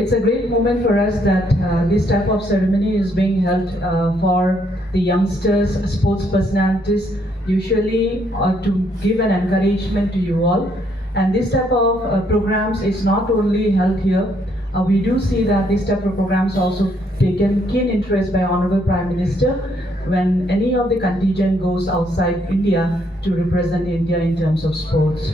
It's a great moment for us that this type of ceremony is being held for the youngsters, sports personalities, usually to give an encouragement to you all. And this type of programs is not only held here. We do see that this type of programs also taken keen interest by Honorable Prime Minister when any of the contingent goes outside India to represent India in terms of sports.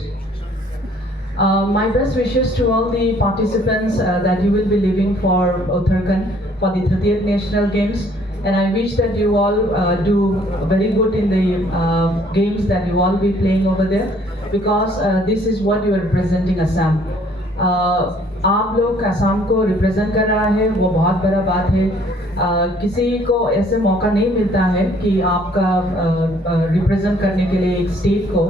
My best wishes to all the participants that you will be leaving for Uttarakhand for the 30th National Games, and I wish that you all do very good in the games that you all be playing over there, because this is what you are representing Assam. आप लोग असम को represent कर रहा है, वो बहुत बड़ा बात है। किसी को ऐसे मौका नहीं मिलता है कि आपका रिप्रेजेंट करने के लिए एक स्टेट को,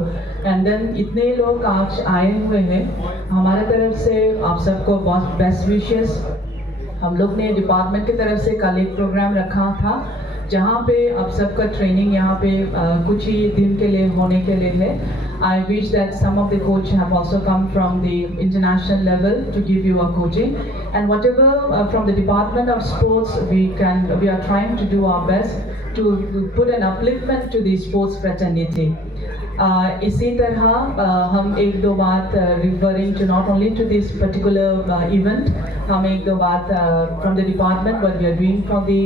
एंड देन इतने लोग आज आए हुए हैं। हमारे तरफ से आप सबको बहुत बेस्ट विशेस। हम लोग ने डिपार्टमेंट की तरफ से कल एक प्रोग्राम रखा था जहाँ पे आप सबका ट्रेनिंग यहाँ पे कुछ ही दिन के लिए होने के लिए है। I wish that some of the coaches have also come from the international level to give you a coaching, and whatever from the Department of Sports we are trying to do our best to put an upliftment to the sports fraternity. इसी तरह हम एक दो बात referring to not only to this particular event, हम एक दो बात from the department what we are doing from the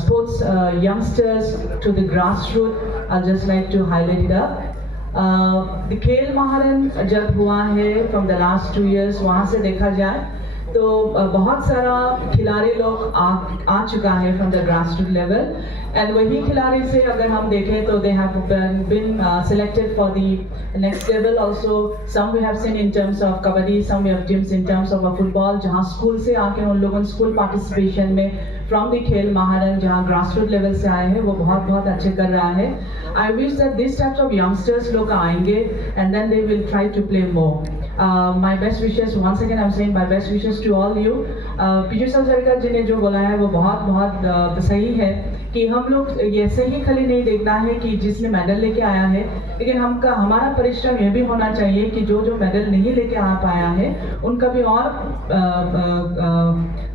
sports youngsters to the grassroots. I'll just like to highlight it up. The खेल महारन जब हुआ है from the last 2 years, वहाँ से देखा जाए तो बहुत सारा खिलाड़ी लोग आ चुका है from the grassroots level, and वही खिलाड़ी से अगर हम देखें तो they have been selected for the next level also. Some we have seen in terms of kabaddi, some we have teams in terms of football, जहाँ स्कूल से आके उन लोगों स्कूल पार्टिसिपेशन में from the खेल महारन जहाँ grassroots level से आए हैं वो बहुत अच्छे कर रहा है. I wish that these types of youngsters लोग आएंगे and then they will try to play more. My best wishes, once again I'm saying my best wishes to all you. Piyush सरकार जी ने जो बोला है वो बहुत सही है कि हम लोग ऐसे ही खाली नहीं देखना है कि जिसने मेडल लेके आया है, लेकिन हमारा परिश्रम ये भी होना चाहिए कि जो मेडल नहीं लेके आ पाया है उनका भी और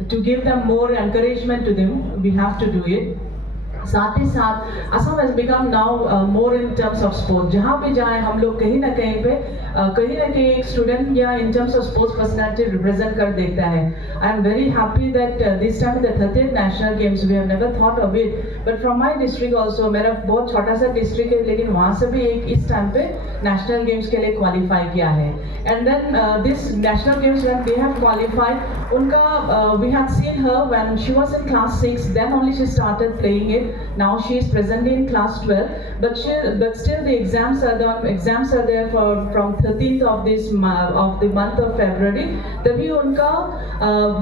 to give them more encouragement to them, we have to do it. साथ ही साथ Assam has become now more in terms of sport. जहाँ पे जाए हम लोग कहीं ना कहीं एक स्टूडेंट या in terms of sports personality represent कर देखता है. I am very happy that this time the 30th National Games we have never thought of it, but from my district also, मेरा बहुत छोटा सा डिस्ट्रिक्ट है लेकिन वहाँ से भी एक इस टाइम पे नेशनल गेम्स के लिए क्वालिफाई किया है. And then this national games when they have qualified, उनका we had seen her when she was in class 6, then only she started playing it. Now she is presently in class 12, but still the exams are there from 13th of the month of February. तभी उनका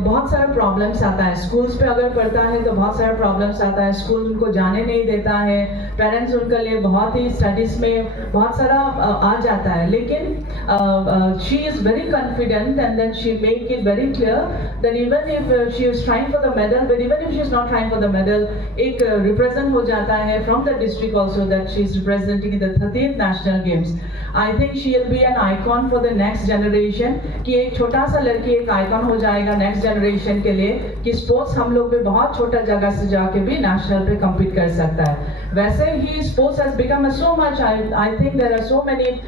बहुत सारे problems आता है. Schools पे अगर पढ़ता है तो बहुत सारे प्रॉब्लम्स आता है. स्कूल उनको जाने नहीं देता है, पेरेंट्स उनके लिए बहुत ही स्टडीज में बहुत सारा आ जाता है. लेकिन she is very confident and then she make it very clear that even if she is trying for the medal, but even if she is not trying for the medal, एक represent हो जाता है from the district also that she is representing in the 30th National Games. I think she will be an icon for the next generation, कि एक छोटा सा लड़की एक आइकॉन हो जाएगा नेक्स्ट जनरेशन के लिए कि स्पोर्ट्स हम लोग भी बहुत छोटा जगह से जाके भी नेशनल पे कम्पीट कर सकता है. वैसे ही sports has become so much. I think there are so many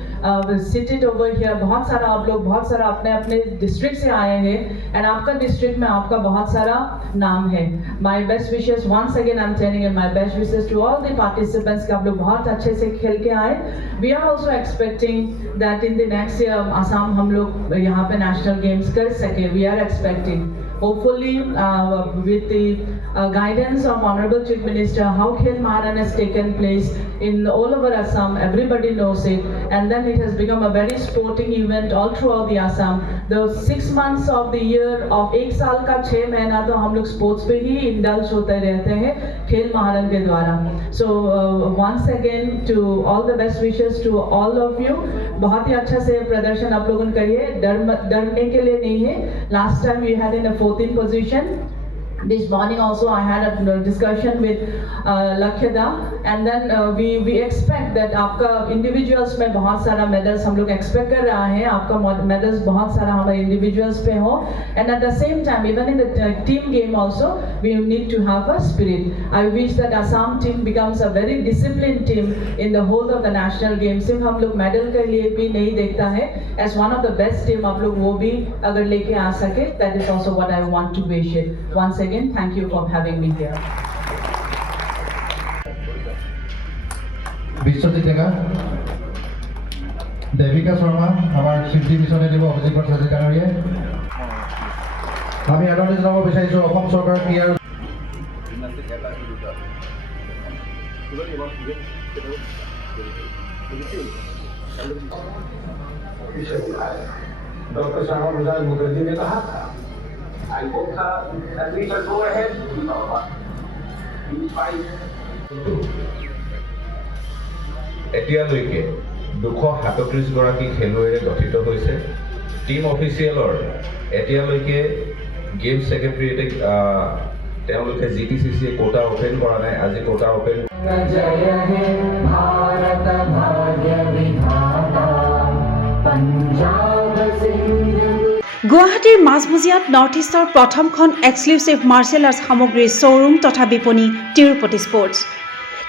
seated over here. बहुत सारा आप लोग बहुत सारा अपने डिस्ट्रिक्ट से आए हैं एंड आपका डिस्ट्रिक्ट में आपका बहुत सारा नाम है. My best wishes once again I'm telling you, my best wishes to all the participants कि आप लोग बहुत अच्छे से खेल के आए. We are also expecting that in the next year Assam हम लोग यहाँ पे नेशनल गेम्स कर सके. We are expecting. Hopefully, with the guidance of Honorable Chief Minister, how Khel Maharan has taken place in all over Assam, everybody knows it, and then it has become a very sporting event all throughout the Assam. The 6 months of the year of एक साल का 6 महीना तो हम लोग sports पे ही indulge होते रहते हैं खेल महारन के द्वारा. So once again to all the best wishes to all of you. बहुत ही अच्छा से प्रदर्शन आप लोगों ने करिए, डरने के लिए नहीं है. Last time we had in a 14th position. This morning also I had a discussion with Lakhyada and then we expect that आपका individuals में बहुत सारा medals हम लोग expect कर रहा है, आपका medals बहुत सारा हमारे individuals पे हो, and at the same time even in the team game also we need to have a spirit. I wish that Assam team becomes a very disciplined team in the whole of the national games. सिर्फ हम लोग medal के लिए भी नहीं देखता है, as one of the best team आप लोग वो भी अगर लेके आ सके, that is also what I want to wish it. Once again, thank you for having me here. Biswajit ডেকা, দেবিকা শৰ্মা, আমাৰ শিল্পী মিছনে দিব অভিজিত ভট্টাচাৰ্য ডাঙৰীয়াই। আমি আদৰণি জনাব বিচাৰিছোঁ অসম চৰকাৰ ক্ৰীড়াৰ डॉक्टर श्यामा प्रसाद मुखर्जी ने कहा था, I hope that we shall go ahead with our work. এতিয়ালৈকে 237 গৰাকী খেলুৱৈৰে গঠিত হৈছে। টিম অফিচিয়েলৰ এতিয়ালৈকে গেম সেক্ৰেটাৰিয়েটে তেওঁলোকে জিটিচিচিয়ে কোটা ওপেন কৰা নাই, আজি কোটা ওপেন। গুৱাহাটীৰ মাজমজিয়াত নৰ্থ ইষ্টৰ প্ৰথমখন এক্সক্লুচিভ মাৰ্চেল আৰ্টছ সামগ্ৰীৰ শ্ব'ৰুম তথা বিপণী Tirupati sports.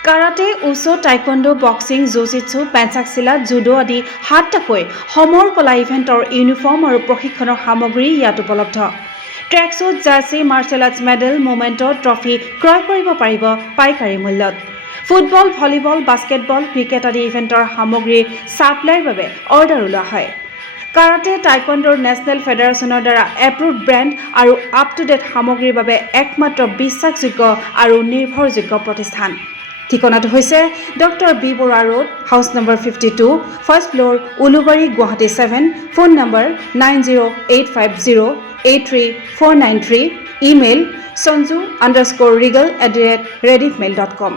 Karate, wushu, taekwondo, boxing, jujitsu, pencak silat, judo আদি 7টাকৈ সমৰ কলা ইভেণ্টৰ ইউনিফৰ্ম আৰু প্ৰশিক্ষণৰ সামগ্ৰী ইয়াত উপলব্ধ। Tracksuit, jersey, martial arts medal, memento, trophy ক্ৰয় কৰিব পাৰিব পাইকাৰী মূল্যত। ফুটবল, ভলীবল, বাস্কেটবল, ক্ৰিকেট আদি ইভেণ্টৰ সামগ্ৰীৰ ছাপ্লাইৰ বাবে অৰ্ডাৰো লোৱা হয়। কাৰাটে, টাইকোৱাণ্ডোৰ নেশ্যনেল ফেডাৰেশ্যনৰ দ্বাৰা এপ্ৰুভড ব্ৰেণ্ড আৰু আপ টু ডেট সামগ্ৰীৰ বাবে একমাত্ৰ বিশ্বাসযোগ্য আৰু নিৰ্ভৰযোগ্য প্ৰতিষ্ঠান। ঠিকনাটো হৈছে doctor B Baruah road, house number 52, first floor, Ulubari, Guwahati 7, phone number 9085083493, email sanju_regal@rediffmail.com।